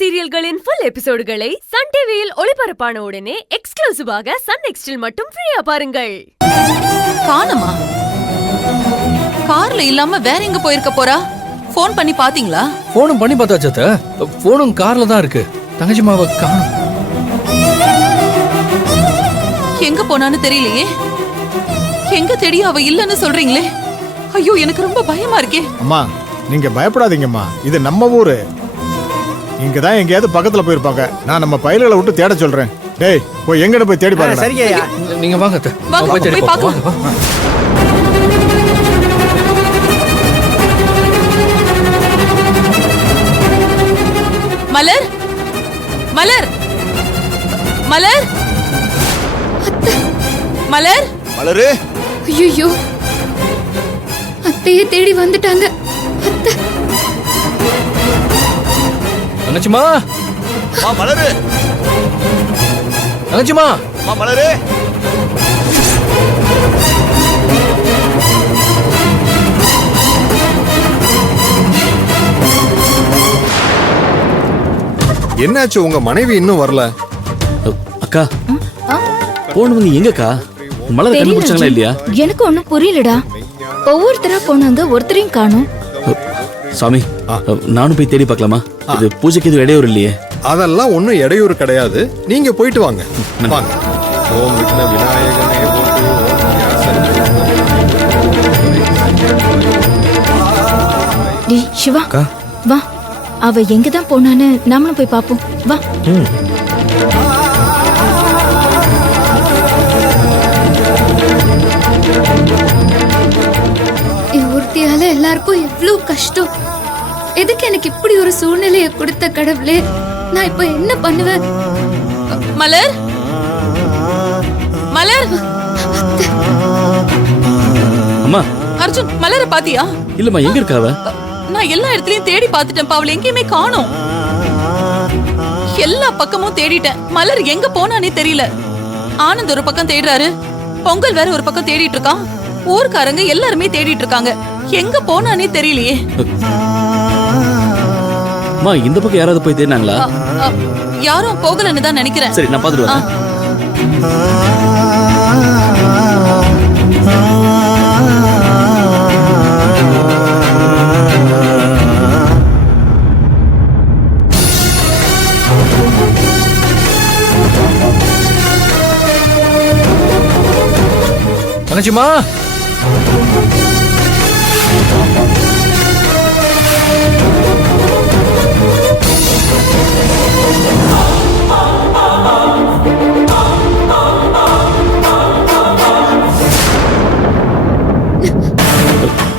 சீரியல்களின் full எபிசோடுகளை Sun டிவியில் ஒளிபரப்பான உடனே எக்ஸ்க்ளூசிவாக சன் நெக்ஸ்டில் மட்டும் ஃப்ரீயா பாருங்கள். காணமா? கார்ல இல்லாம வேற எங்க போயிருக்க போறா? போன் பண்ணி பாத்தீங்களா? போனும் பண்ணி பார்த்தாச்சு அத்தை. போனும் கார்ல தான் இருக்கு. தங்கச்சி மாவ காணோம். எங்க போனான்னு தெரியலையே. எங்க தேடி அவ இல்லன்னு சொல்றீங்களே. ஐயோ, எனக்கு ரொம்ப பயமா இருக்கே. அம்மா, நீங்க பயப்படாதீங்கம்மா. இது நம்ம ஊரு. இங்கதான் எங்கேயாவது பக்கத்துல போயிருப்பாங்க. நான் நம்ம பயல்களை விட்டு தேட சொல்றேன். டேய், போய் எங்கன்னு போய் தேடி பாருங்க. சரிங்க ஐயா. நீங்க வாங்க அத்தை. வாங்க, போய் தேடி போய் பார்ப்போம். பார்க்கலாம். வாங்க, வாங்க. மலர், மலர், மலர், மலர், மலரு. ஐயோ, அத்தையே தேடி வந்துட்டாங்க. அத்தை, தங்கச்சிமா, மா மலரு. தங்கச்சிமா. மா மலரு. என்னாச்சு? உங்க மனைவி இன்னும் வரல? அக்கா, போனவங்க எங்கக்கா? மலர் கண்டுபிடிச்சாங்களா இல்லையா? எனக்கு ஒண்ணும் புரியலடா. ஒவ்வொருத்தரா போனாங்க, ஒருத்தரையும் காணோம். சாமி, நானும் போய் தேடி பார்க்கலாமா? இது பூஜைக்கு எதுவும் இடையூறு இல்லையே? அதெல்லாம் ஒண்ணும் இடையூறு கிடையாது. நீங்க போயிட்டு வாங்க. வாங்க. ஓம் விக்ன விநாயகனே போற்றி. ஓம் டேய் சிவா, வா. அவ எங்கதான் போனான்னு நாமளும் போய் பாப்போம். வா. ஒருத்தியால எல்லாருக்கும் எவ்வளவு கஷ்டம். எதுக்கு எனக்கு இப்படி ஒரு சூழ்நிலையை கொடுத்த கடவுளே? நான் இப்ப என்ன பண்ணுவேன்? மலர், மலர். அம்மா. அர்ஜுன், மலரை பாத்தியா? இல்லம்மா, எங்க இருக்கா அவ? நான் எல்லா இடத்துலயும் தேடி பார்த்துட்டேன். அவளை எங்கேயுமே காணோம். எல்லா பக்கமும் தேடிட்டேன். மலர் எங்க போனானே தெரியல. ஆனந்த் ஒரு பக்கம் தேடுறாரு, பொங்கல் வேற ஒரு பக்கம் தேடிட்டு இருக்கான். ஊர்க்காரங்க எல்லாருமே தேடிட்டு இருக்காங்க. எங்க போனானே தெரியலையே. அம்மா, இந்த பக்கம் யாராவது போய் தேடினாங்களா? யாரும் போகலன்னு தான் நினைக்கிறேன். சரி, நான் பாத்துட்டு வரேன். தங்கச்சிமா.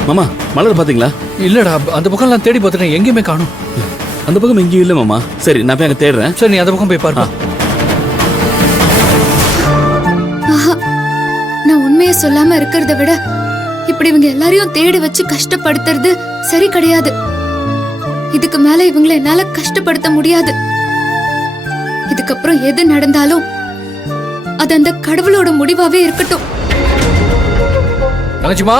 மாமா, மலர் பாத்தீங்களா? இல்லடா, அந்த பக்கம் நான் தேடி பார்த்துட்டேன். எங்கேயுமே காணோம். அந்த பக்கம் எங்கேயும் இல்ல மாமா. சரி, நான் போய் அங்க தேடுறேன். சரி, நீ அந்த பக்கம் போய் பாருப்பா. நான் உண்மையை சொல்லாம இருக்கிறத விட இப்படி இவங்க எல்லாரையும் தேடி வச்சு கஷ்டப்படுத்துறது சரி கிடையாது. இதுக்கு மேல இவங்களை என்னால கஷ்டப்படுத்த முடியாது. இதுக்கப்புறம் எது நடந்தாலும் அது அந்த கடவுளோட முடிவாவே இருக்கட்டும். தங்கச்சிமா.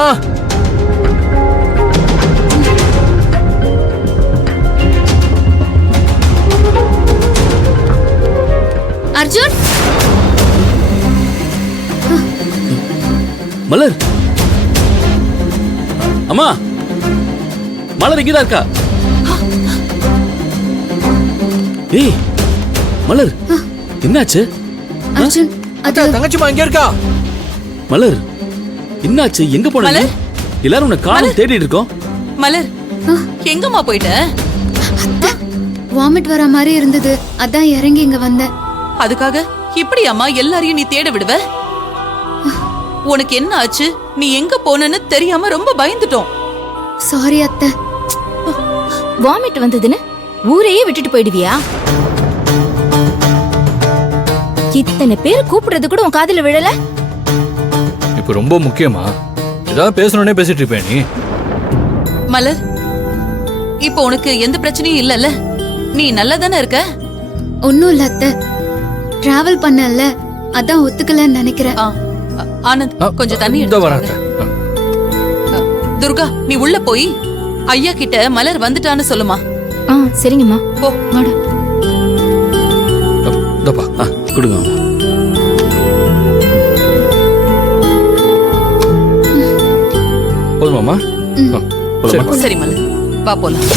அர்ஜுன். மலர். அம்மா, மலர் இங்கதான் இருக்கா? ஏய் மலர், என்னாச்சு? அர்ஜுன், அக்கா, தங்கச்சிமா இங்க இருக்கா? மலர், என்னாச்சு? எங்க போன? மலர், எல்லாரும் உன்னை காணோம் தேடிட்டு இருக்கோம். மலர், எங்கம்மா போயிட்ட? வாமிட் வர மாதிரி இருந்தது, அதான் இறங்கி இங்க வந்தேன். அதுக்காக இப்படி அம்மா எல்லாரையும் நீ தேட விடுவ? உனக்கு என்ன ஆச்சு? நீ எங்க போனன்னு தெரியாம ரொம்ப பயந்துட்டோம். சாரி அத்தை. வாமிட் வந்ததுன்னு ஊரையே விட்டுட்டு போயிடுவியா? இத்தனை பேர் கூப்பிடுறது கூட உன் காதுல விழல? இப்ப ரொம்ப முக்கியமா? ஏதாவது பேசணும்னே பேசிட்டு இருப்பேன் நீ. மலர், இப்போ உனக்கு எந்த பிரச்சனையும் இல்லல்ல? நீ நல்லா தானே இருக்க? ஒன்னும் இல்ல அத்தை. டிராவல் பண்ணல, அதான் ஒத்துக்கலன்னு நினைக்கிறேன். ஆனந்த், கொஞ்சம் தண்ணி இந்த வராத. துர்கா, நீ உள்ள போய் ஐயா கிட்ட மலர் வந்துட்டான்னு சொல்லுமா. சரிங்கம்மா. போ. வாடா. இந்தப்பா. கொடுங்க மாமா. போதுமாம்மா? ம். சரி. சரி மலர் வா போலாம்